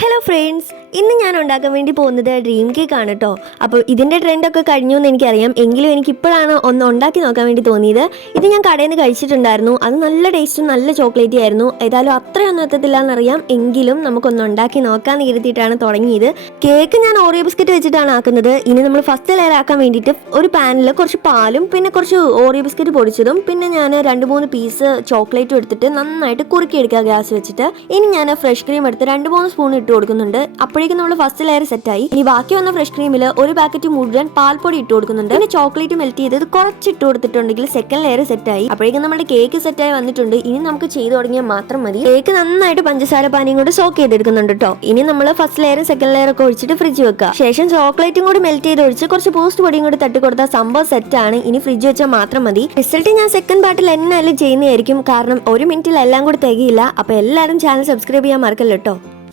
Hello friends, ഇന്ന് ഞാൻ ഉണ്ടാക്കാൻ വേണ്ടി പോകുന്നത് ഡ്രീം കേക്ക് ആണ് കേട്ടോ. അപ്പോൾ ഇതിൻ്റെ ട്രെൻഡൊക്കെ കഴിഞ്ഞു എന്ന് എനിക്കറിയാം, എങ്കിലും എനിക്കിപ്പോഴാണ് ഒന്ന് ഉണ്ടാക്കി നോക്കാൻ വേണ്ടി തോന്നിയത്. ഇത് ഞാൻ കടയിൽ നിന്ന് കഴിച്ചിട്ടുണ്ടായിരുന്നു, അത് നല്ല ടേസ്റ്റും നല്ല ചോക്ലേറ്റി ആയിരുന്നു. ഏതായാലും അത്രയൊന്നും എത്തത്തില്ല എന്നറിയാം, എങ്കിലും നമുക്കൊന്ന് ഉണ്ടാക്കി നോക്കാമെന്ന് കരുതിയിട്ടാണ് തുടങ്ങിയത്. കേക്ക് ഞാൻ ഓറിയോ ബിസ്ക്കറ്റ് വെച്ചിട്ടാണ് ആക്കുന്നത്. ഇനി നമ്മൾ ഫസ്റ്റ് ലെയർ ആക്കാൻ വേണ്ടിയിട്ട് ഒരു പാനിൽ കുറച്ച് പാലും പിന്നെ കുറച്ച് ഓറിയോ ബിസ്ക്കറ്റ് പൊടിച്ചതും പിന്നെ ഞാൻ 2-3 പീസ് ചോക്ലേറ്റും എടുത്തിട്ട് നന്നായിട്ട് കുറുക്കിയെടുക്കുക ഗ്യാസ് വെച്ചിട്ട്. ഇനി ഞാൻ ഫ്രഷ് ക്രീം എടുത്ത് 2-3 സ്പൂൺ ഇട്ട് കൊടുക്കുന്നുണ്ട്. അപ്പോഴേക്കും നമ്മൾ ഫസ്റ്റ് ലെയർ സെറ്റായി. ഇനി ബാക്കി വന്ന ഫ്രഷ് ക്രീമിൽ ഒരു പാക്കറ്റ് മുഴുവൻ പാൽപ്പൊടി ഇട്ട് കൊടുക്കുന്നുണ്ട്. പിന്നെ ചോക്ലേറ്റ് മെൽറ്റ് ചെയ്തത് കുറച്ച് ഇട്ട് കൊടുത്തിട്ടുണ്ടെങ്കിൽ സെക്കൻഡ് ലെയർ സെറ്റായി. അപ്പോഴേക്കും നമ്മുടെ കേക്ക് സെറ്റായി വന്നിട്ടുണ്ട്. ഇനി നമുക്ക് ചെയ്തു തുടങ്ങിയാൽ മാത്രം മതി. കേക്ക് നന്നായിട്ട് പഞ്ചസാര പാനിയും കൂടെ സോക്ക് ചെയ്തെടുക്കുന്നുണ്ട് കേട്ടോ. ഇനി നമ്മൾ ഫസ്റ്റ് ലെയറും സെക്കൻഡ് ലെയർ ഒക്കെ ഒഴിച്ചിട്ട് ഫ്രിഡ്ജ് വെക്കുക. ശേഷം ചോക്ലേറ്റും കൂടി മെൽറ്റ് ചെയ്ത് ഒഴിച്ച് കുറച്ച് ബൂസ്റ്റ് പൊടിയും കൂടി തട്ടി കൊടുത്താൽ സംഭവം സെറ്റാണ്. ഇനി ഫ്രിഡ്ജ് വെച്ചാൽ മാത്രം മതി. റിസൾട്ട് ഞാൻ സെക്കൻഡ് പാർട്ടിൽ എന്നാലും ചെയ്യുന്നതായിരിക്കും, കാരണം 1 മിനിറ്റിൽ എല്ലാം കൂടി തികയില്ല. അപ്പൊ എല്ലാവരും ചാനൽ സബ്സ്ക്രൈബ് ചെയ്യാൻ മറക്കല്ലോ കേട്ടോ.